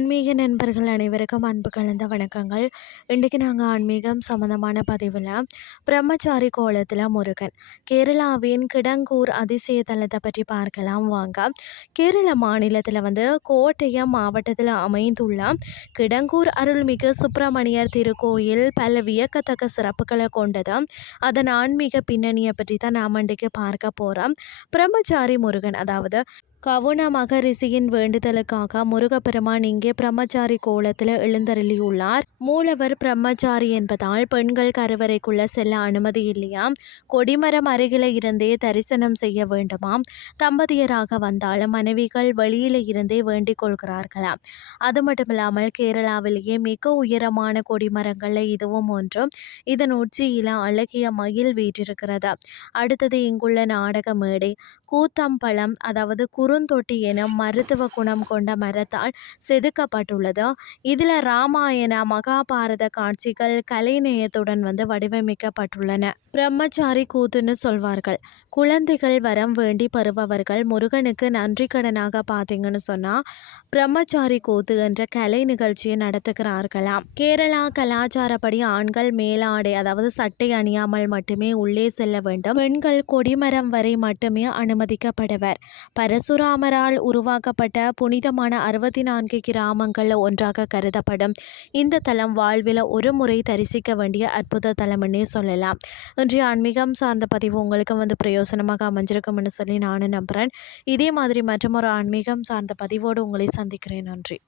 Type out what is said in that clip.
ஆன்மீக நண்பர்கள் அனைவருக்கும் அன்பு கலந்த வணக்கங்கள். இன்றைக்கு நாங்கள் ஆன்மீகம் சம்மந்தமான பதிவில் பிரம்மச்சாரி கோலத்தில் முருகன் கேரளாவின் கிடங்கூர் அதிசய தலத்தை பற்றி பார்க்கலாம் வாங்க. கேரள மாநிலத்தில் கோட்டயம் மாவட்டத்தில் அமைந்துள்ள கிடங்கூர் அருள்மிகு சுப்பிரமணியர் திருக்கோயில் பல வியக்கத்தக்க சிறப்புகளை கொண்டது. அதன் ஆன்மீக பின்னணியை பற்றி தான் நாம் இன்றைக்கு பார்க்க போகிறோம். பிரம்மச்சாரி முருகன், அதாவது கவுன மகரிஷியின் வேண்டுதலுக்காக முருகப்பெருமான் இங்கே பிரம்மச்சாரி கோலத்தில் எழுந்தருளியுள்ளார். மூலவர் பிரம்மச்சாரி என்பதால் பெண்கள் கருவறைக்குள்ள செல்ல அனுமதி இல்லையாம். கொடிமரம் அருகில இருந்தே தரிசனம் செய்ய வேண்டுமாம். தம்பதியராக வந்தாலும் மனைவிகள் வெளியில இருந்தே வேண்டிக் கொள்கிறார்களாம். அது மட்டும் இல்லாமல் கேரளாவிலேயே மிக உயரமான கொடிமரங்கள்ல இதுவும் ஒன்றும். இதன் உச்சியில அழகிய மயில் வீற்றிருக்கிறது. அடுத்தது இங்குள்ள நாடக மேடை கூத்தம்பழம், அதாவது குறுந்தொட்டி என மருத்துவ குணம் கொண்ட மரத்தால் செதுக்கப்பட்டுள்ளது. இதில் ராமாயண மகாபாரத காட்சிகள் கலைநயத்துடன் வடிவமைக்கப்பட்டுள்ளன. பிரம்மச்சாரி கூத்துன்னு சொல்வார்கள். குழந்தைகள் வரம் வேண்டி பெறுபவர்கள் முருகனுக்கு நன்றி கடனாக பார்த்தீங்கன்னு சொன்னால் பிரம்மச்சாரி கூத்து என்ற கலை நிகழ்ச்சியை நடத்துகிறார்களாம். கேரளா கலாச்சாரப்படி ஆண்கள் மேலாடை, அதாவது சட்டை அணியாமல் மட்டுமே உள்ளே செல்ல வேண்டும். பெண்கள் கொடிமரம் வரை மட்டுமே அனுமதிக்கப்படுவர். பரசுராமரால் உருவாக்கப்பட்ட புனிதமான 64 கிராமங்கள் ஒன்றாக கருதப்படும் இந்த தலம் வாழ்வில் ஒரு முறை தரிசிக்க வேண்டிய அற்புத தலம்னே சொல்லலாம். இன்றைய ஆன்மீகம் சார்ந்த பதிவு உங்களுக்கு பிரயோசனமாக அமைஞ்சிருக்கும்னு சொல்லி நானும் நம்புகிறேன். இதே மாதிரி மற்றொரு ஆன்மீகம் சார்ந்த பதிவோடு உங்களை சந்திக்கிறேன். நன்றி.